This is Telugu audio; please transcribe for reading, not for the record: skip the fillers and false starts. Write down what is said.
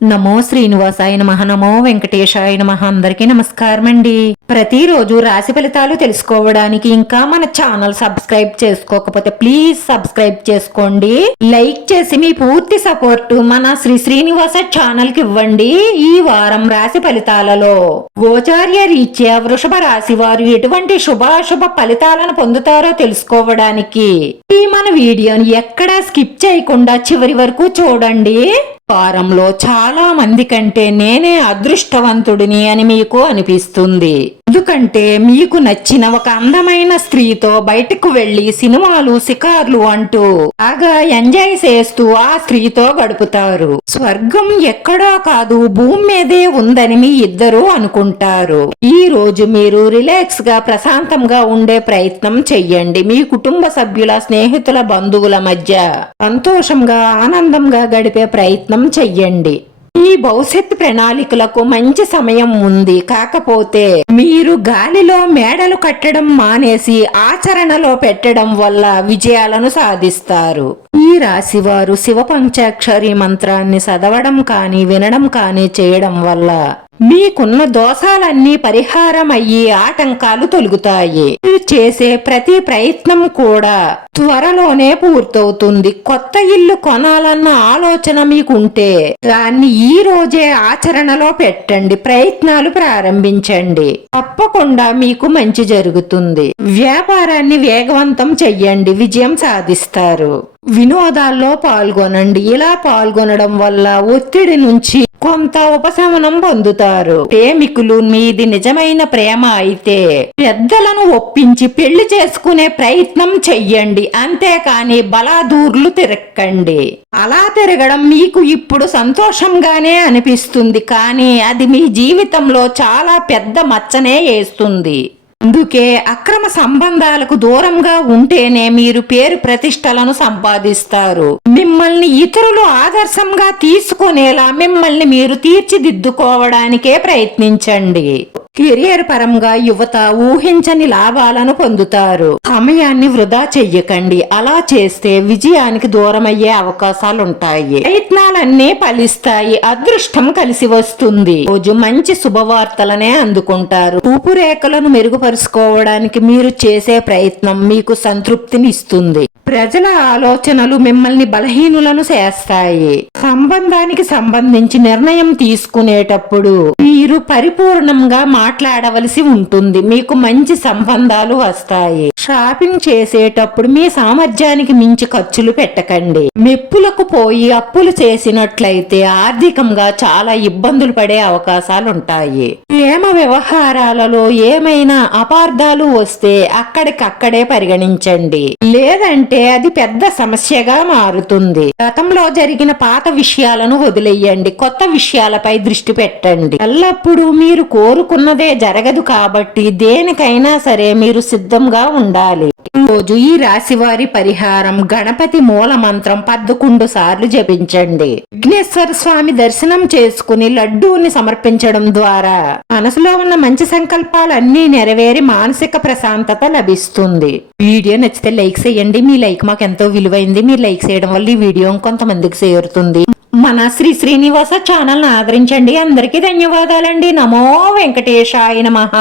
నమో శ్రీనివాసాయ నమః. నమో వెంకటేశాయ నమః. అందరికీ నమస్కారం అండి. ప్రతిరోజు రాశి ఫలితాలు తెలుసుకోవడానికి ఇంకా మన ఛానల్ సబ్స్క్రైబ్ చేసుకోకపోతే ప్లీజ్ సబ్స్క్రైబ్ చేసుకోండి. లైక్ చేసి మీ పూర్తి సపోర్ట్ మన శ్రీనివాస ఛానల్ కి ఇవ్వండి. ఈ వారం రాశి ఫలితాలలో గోచార్య రీత్యా వృషభ రాశి వారు ఎటువంటి శుభాశుభ ఫలితాలను పొందుతారో తెలుసుకోవడానికి ఈ మన వీడియోని ఎక్కడా స్కిప్ చేయకుండా చివరి వరకు చూడండి. వారంలో చాలా మంది కంటే నేనే అదృష్టవంతుడిని అని మీకు అనిపిస్తుంది. ఎందుకంటే మీకు నచ్చిన ఒక అందమైన స్త్రీతో బయటకు వెళ్లి సినిమాలు షికార్లు అంటూ బాగా ఎంజాయ్ చేస్తూ ఆ స్త్రీతో గడుపుతారు. స్వర్గం ఎక్కడో కాదు భూమి మీదే ఉందని మీ ఇద్దరు అనుకుంటారు. ఈ రోజు మీరు రిలాక్స్ గా ప్రశాంతంగా ఉండే ప్రయత్నం చెయ్యండి. మీ కుటుంబ సభ్యుల స్నేహితుల బంధువుల మధ్య సంతోషంగా ఆనందంగా గడిపే ప్రయత్నం చెయ్యండి. ఈ భవిష్యత్ ప్రణాళికలకు మంచి సమయం ఉంది. కాకపోతే మీరు గాలిలో మేడలు కట్టడం మానేసి ఆచరణలో పెట్టడం వల్ల విజయాలను సాధిస్తారు. ఈ రాశి వారు శివ పంచాక్షరి మంత్రాన్ని చదవడం కానీ వినడం కానీ చేయడం వల్ల మీకున్న దోషాలన్నీ పరిహారం అయ్యి ఆటంకాలు తొలగుతాయి. మీరు చేసే ప్రతి ప్రయత్నం కూడా త్వరలోనే పూర్తవుతుంది. కొత్త ఇల్లు కొనాలన్న ఆలోచన మీకుంటే దాన్ని ఈ రోజే ఆచరణలో పెట్టండి. ప్రయత్నాలు ప్రారంభించండి. తప్పకుండా మీకు మంచి జరుగుతుంది. వ్యాపారాన్ని వేగవంతం చెయ్యండి. విజయం సాధిస్తారు. వినోదాల్లో పాల్గొనండి. ఇలా పాల్గొనడం వల్ల ఒత్తిడి నుంచి కొంత ఉపశమనం పొందుతారు. ప్రేమికులు మీది నిజమైన ప్రేమ అయితే పెద్దలను ఒప్పించి పెళ్లి చేసుకునే ప్రయత్నం చెయ్యండి. అంతేకాని బలాదూర్లు తిరక్కండి. అలా తిరగడం మీకు ఇప్పుడు సంతోషంగానే అనిపిస్తుంది, కానీ అది మీ జీవితంలో చాలా పెద్ద మచ్చనే వేస్తుంది. అందుకే అక్రమ సంబంధాలకు దూరంగా ఉంటేనే మీరు పేరు ప్రతిష్టలను సంపాదిస్తారు. మిమ్మల్ని ఇతరులు ఆదర్శంగా తీసుకునేలా మిమ్మల్ని మీరు తీర్చిదిద్దుకోవడానికే ప్రయత్నించండి. కెరియర్ పరంగా యువత ఊహించని లాభాలను పొందుతారు. సమయాన్ని వృధా చెయ్యకండి. అలా చేస్తే విజయానికి దూరమయ్యే అవకాశాలుంటాయి. ప్రయత్నాలన్నీ ఫలిస్తాయి. అదృష్టం కలిసి వస్తుంది. రోజు మంచి శుభవార్తలనే అందుకుంటారు. రూపురేఖలను మెరుగుపరుచుకోవడానికి మీరు చేసే ప్రయత్నం మీకు సంతృప్తిని ఇస్తుంది. ప్రజల ఆలోచనలు మిమ్మల్ని బలహీనులను చేస్తాయి. సంబంధానికి సంబంధించి నిర్ణయం తీసుకునేటప్పుడు మీరు పరిపూర్ణంగా మాట్లాడవలసి ఉంటుంది. మీకు మంచి సంబంధాలు వస్తాయి. షాపింగ్ చేసేటప్పుడు మీ సామర్థ్యానికి మించి ఖర్చులు పెట్టకండి. మెప్పులకు పోయి అప్పులు చేసినట్లయితే ఆర్థికంగా చాలా ఇబ్బందులు పడే అవకాశాలుంటాయి. ప్రేమ వ్యవహారాలలో ఏమైనా అపార్థాలు వస్తే అక్కడికక్కడే పరిగణించండి, లేదంటే అది పెద్ద సమస్యగా మారుతుంది. గతంలో జరిగిన పాత విషయాలను వదిలేయండి. కొత్త విషయాలపై దృష్టి పెట్టండి. ఎల్లప్పుడూ మీరు కోరుకున్నదే జరగదు కాబట్టి దేనికైనా సరే మీరు సిద్ధంగా ఉండాలి. రోజు ఈ రాశి వారి పరిహారం గణపతి మూల మంత్రం 11 సార్లు జపించండి. విఘ్నేశ్వర స్వామి దర్శనం చేసుకుని లడ్డూని సమర్పించడం ద్వారా మనసులో ఉన్న మంచి సంకల్పాలన్నీ నెరవేరి మానసిక ప్రశాంతత లభిస్తుంది. వీడియో నచ్చితే లైక్ చేయండి. మీ లైక్ మాకు ఎంతో విలువైంది. మీరు లైక్ చేయడం వల్ల ఈ వీడియో కొంతమందికి చేరుతుంది. మన శ్రీనివాస ఛానల్ ని ఆదరించండి. అందరికీ ధన్యవాదాలండి. నమో వెంకటేశాయ నమః.